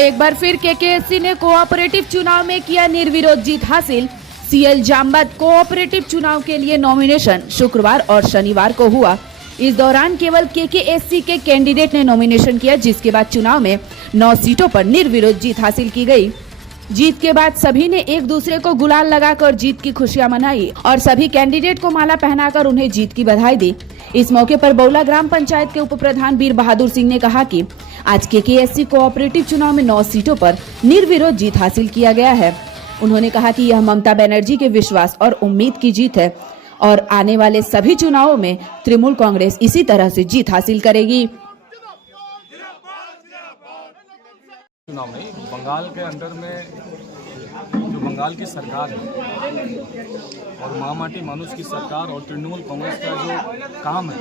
एक बार फिर केकेएससी ने कोऑपरेटिव चुनाव में किया निर्विरोध जीत हासिल। सीएल जामबाद कोऑपरेटिव चुनाव के लिए नॉमिनेशन शुक्रवार और शनिवार को हुआ। इस दौरान केवल केकेएससी के कैंडिडेट ने नॉमिनेशन किया, जिसके बाद चुनाव में 9 सीटों पर निर्विरोध जीत हासिल की गई। जीत के बाद सभी ने एक दूसरे को गुलाल लगाकर जीत की खुशियां मनाई और सभी कैंडिडेट को माला पहनाकर उन्हें जीत की बधाई दी। इस मौके पर बौला ग्राम पंचायत के उप प्रधान वीर बहादुर सिंह ने कहा कि आज केकेएससी कोऑपरेटिव चुनाव में 9 सीटों पर निर्विरोध जीत हासिल किया गया है। उन्होंने कहा कि यह ममता बनर्जी के विश्वास और उम्मीद की जीत है और आने वाले सभी चुनावों में तृणमूल कांग्रेस इसी तरह से जीत हासिल करेगी। चुनाव में बंगाल के अंदर में जो बंगाल की सरकार है और महामाटी मनुष्य की सरकार और तृणमूल कांग्रेस का जो काम है,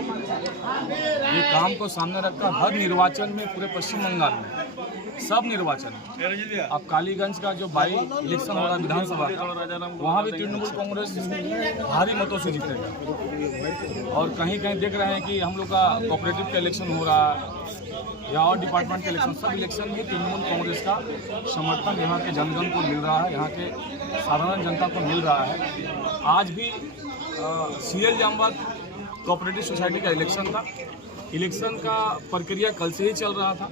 ये काम को सामने रखकर हर निर्वाचन में पूरे पश्चिम बंगाल में सब निर्वाचन में अब कालीगंज का जो बाई इलेक्शन हो रहा है विधानसभा का, वहाँ भी तृणमूल कांग्रेस भारी मतों से जीतेगा। और कहीं कहीं देख रहे हैं कि हम लोग का कोऑपरेटिव का इलेक्शन हो रहा है या और डिपार्टमेंट के इलेक्शन, सब इलेक्शन में तृणमूल कांग्रेस का समर्थन यहाँ के जनगण को मिल रहा है, यहाँ के साधारण जनता को मिल रहा है। आज भी सीएल जामबाद कोऑपरेटिव सोसाइटी का इलेक्शन था। इलेक्शन का प्रक्रिया कल से ही चल रहा था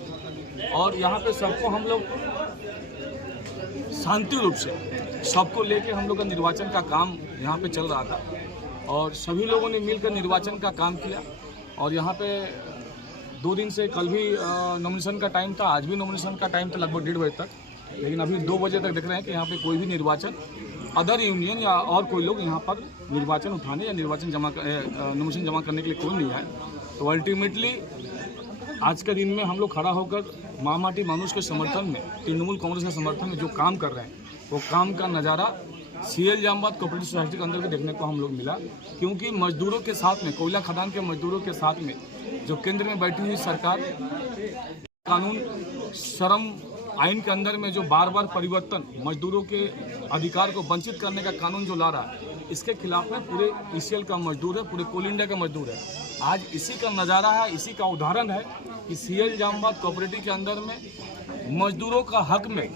और यहाँ पे सबको हम लोग शांति रूप से सबको लेके हम लोग का निर्वाचन का काम यहाँ पे चल रहा था और सभी लोगों ने मिलकर निर्वाचन का काम किया। और यहाँ पे 2 दिन से कल भी नॉमिनेशन का टाइम था, आज भी नॉमिनेशन का टाइम था लगभग 1:30 बजे तक, लेकिन अभी 2 बजे तक देख रहे हैं कि यहाँ पे कोई भी निर्वाचन अदर यूनियन या और कोई लोग यहाँ पर निर्वाचन उठाने या निर्वाचन नॉमिनेशन जमा करने के लिए कोई नहीं आए। तो अल्टीमेटली आज के दिन में हम लोग खड़ा होकर महामाटी मनुष्य के समर्थन में, तृणमूल कांग्रेस के समर्थन में जो काम कर रहे हैं, वो काम का नज़ारा सीएल जामबाद कोऑपरेटिव सोसाइटी के अंदर भी देखने को हम लोग मिला। क्योंकि मजदूरों के साथ में, कोयला खदान के मजदूरों के साथ में जो केंद्र में बैठी हुई सरकार कानून श्रम आइन के अंदर में जो बार बार परिवर्तन, मजदूरों के अधिकार को वंचित करने का कानून जो ला रहा है, इसके खिलाफ में पूरे ईसीएल का मजदूर है, पूरे कोल इंडिया का मजदूर है। आज इसी का नज़ारा है, इसी का उदाहरण है कि सीएल जामबाद कोऑपरेटिव के अंदर में मजदूरों का हक में,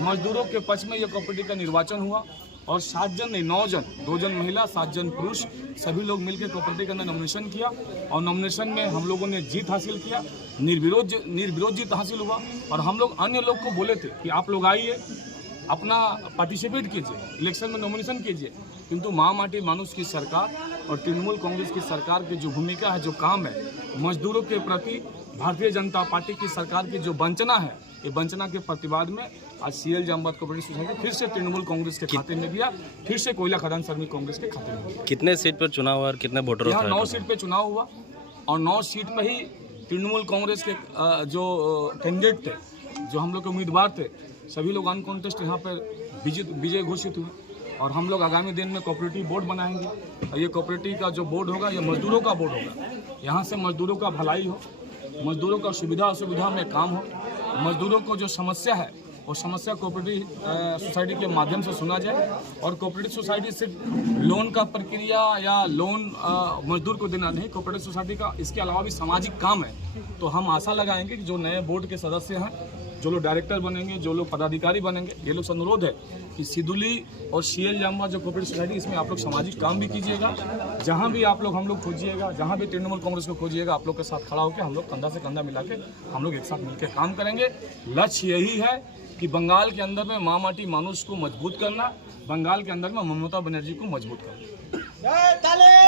मजदूरों के पक्ष में यह कोऑपरेटिव का निर्वाचन हुआ और 7 जन नहीं 9 जन, 2 जन महिला 7 जन पुरुष, सभी लोग मिलकर कोऑपरेटिव के अंदर नॉमिनेशन किया और नॉमिनेशन में हम लोगों ने जीत हासिल किया, निर्विरोध जीत हासिल हुआ। और हम लोग अन्य लोग को बोले थे कि आप लोग आइए, अपना पार्टिसिपेट कीजिए, इलेक्शन में नॉमिनेशन कीजिए, किंतु महामाटी मनुष्य की सरकार और तृणमूल कांग्रेस की सरकार की जो भूमिका है, जो काम है मजदूरों के प्रति, भारतीय जनता पार्टी की सरकार की जो वंचना है, ये वंचना के प्रतिवाद में आज सीएल जामबाद कोऑपरेटिव सोसाइटी फिर से तृणमूल कांग्रेस के खाते में दिया, फिर से कोयला खदान श्रमिक कांग्रेस के खाते में दिया। कितने सीट पर चुनाव हुआ और कितने वोटर? यहाँ 9 सीट पे चुनाव हुआ और 9 सीट में ही तृणमूल कांग्रेस के जो कैंडिडेट थे, जो हम लोग के उम्मीदवार थे, सभी लोग अनकॉन्टेस्ट यहाँ पर विजय घोषित हुए। और हम लोग आगामी दिन में कोऑपरेटिव बोर्ड बनाएंगे और ये कोऑपरेटिव का जो बोर्ड होगा, ये मजदूरों का बोर्ड होगा। यहाँ से मजदूरों का भलाई हो, मजदूरों का सुविधा असुविधा में काम हो, मजदूरों को जो समस्या है वो समस्या कोऑपरेटिव सोसाइटी के माध्यम से सुना जाए। और कोऑपरेटिव सोसाइटी सिर्फ लोन का प्रक्रिया या लोन मजदूर को देना नहीं, कोऑपरेटिव सोसाइटी का इसके अलावा भी सामाजिक काम है। तो हम आशा लगाएंगे कि जो नए बोर्ड के सदस्य हैं, जो लोग डायरेक्टर बनेंगे, जो लोग पदाधिकारी बनेंगे, ये लोग से अनुरोध है कि सिदुली और सीएल जामबाद जो कोऑपरेटिव सोसाइटी, इसमें आप लोग सामाजिक काम भी कीजिएगा। जहाँ भी आप लोग हम लोग खोजिएगा, जहाँ भी तृणमूल कांग्रेस को खोजिएगा, आप लोग के साथ खड़ा होकर हम लोग कंधा से कंधा मिला के हम लोग एक साथ मिलकर काम करेंगे। लक्ष्य यही है कि बंगाल के अंदर में महामाटी मनुष्य को मजबूत करना, बंगाल के अंदर में ममता बनर्जी को मजबूत करना।